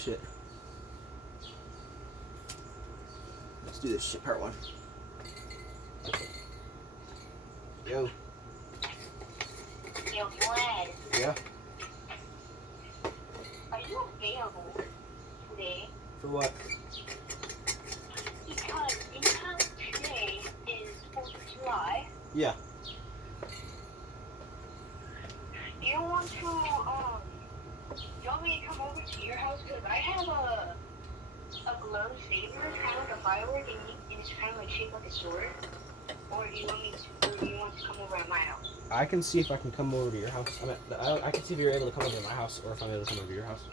shit. Let's do this shit part one. Yo. Yo, Glenn. Yeah. Are you available today? For what? Because in town today is 4th of July. Yeah. Do you want to, you want me to come over to your house? Because I have a glow saber, kind of like a firework, and it's kind of like shaped like a sword. Or do you want to come over at my house? I can see if I can come over to your house. I can see if you're able to come over to my house, or if I'm able to come over to your house.